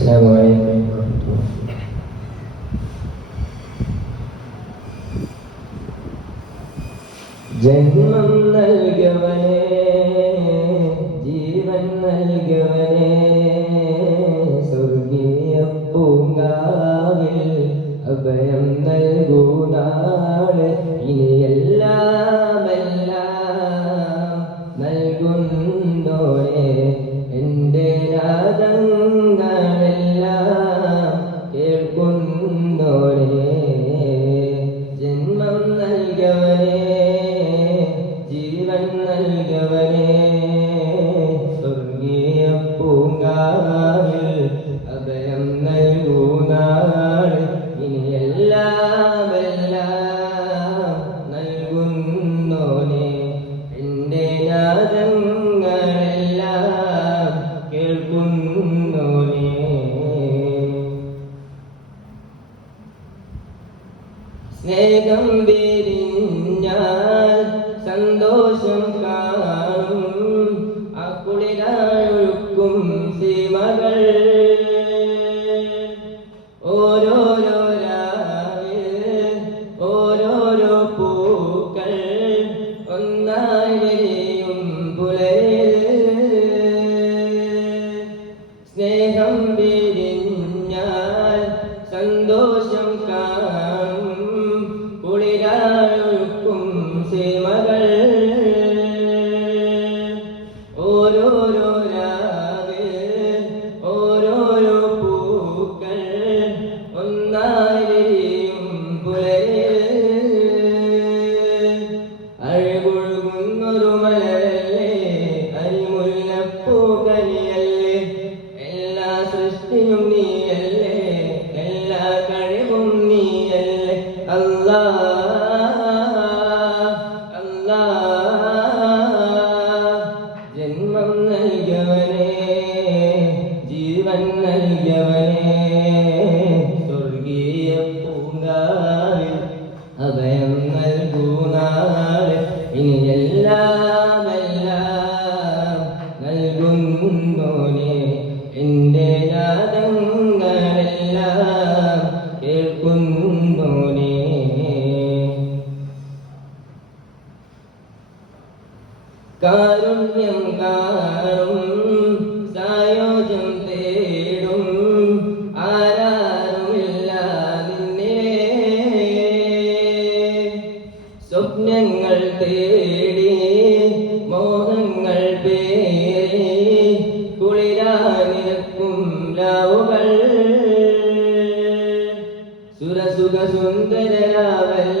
അസ്സലാമു അലൈക്കും ജന്മം നൽകവനേ, ജീവൻ നൽകവനേ, സ്വർഗീയ പൂങ്കാവിൽ അഭയം നൽകൂ നാളെ. ഇനിയെല്ലാം എല്ലാം നൽകുന്നോരേ, എൻ്റെ രാഗങ്ങളെല്ലാം കേൾക്കുന്നോരേ. ജന്മം നൽകവനേ, ജീവൻ നൽകവനേ, സ്വർഗീയ പൂങ്കാവിൽ അഭയം നൽകൂ നാളെ. ഇനിയെല്ലാം എല്ലാം നൽകുന്നോനേ, എൻ്റെ നാദങ്ങളെല്ലാം കേൾക്കുന്നോനേ. സ്നേഹം വിരിഞ്ഞാൽ സന്തോഷം കാണും, അക്കുളിരായൊഴുക്കും സീമകൾ. ഓരോരോ രാവിൽ ഓരോരോ പൂക്കൾ ഒന്നായി വിരിയും പുലരിൽ. സ്നേഹം വിരിഞ്ഞാൽ സന്തോഷം കാണും, കുളിരായൊഴുക്കും സീമകൾ. ഓരോരോ രാവിൽ ഓരോരോ പൂക്കൾ ഒന്നായി വിരിയും പുലരിൽ. അഴകൊഴുകുന്നൊരു മലരല്ലേ, അരിമുല്ലപ്പൂക്കനിയല്ലേ, എല്ലാ സൃഷ്ടിയും നീയല്ലേ, എല്ലാ കഴിവും നീയല്ലേ. അല്ലാഹ് ജന്മം നൽകിയവനേ, ജീവൻ നൽകിയവനേ, സ്വർഗീയ പൂങ്കാവിൽ അഭയം നൽകൂ നാളെ. ഇനിയെല്ലാം എല്ലാം നൽകുന്നോനേ, എൻ്റെ നാദങ്ങളെല്ലാം കേൾക്കുന്നോനേ. കാരുണ്യം കാണും, സായോജ്യം തേടും, ആരാരുമില്ല നിന്നിലേ. സ്വപ്നങ്ങൾ തേടി മോഹങ്ങൾ പേറി കുളിരാനിരക്കും രാവുകൾ. സുരസുഖ സുന്ദരരാവൽ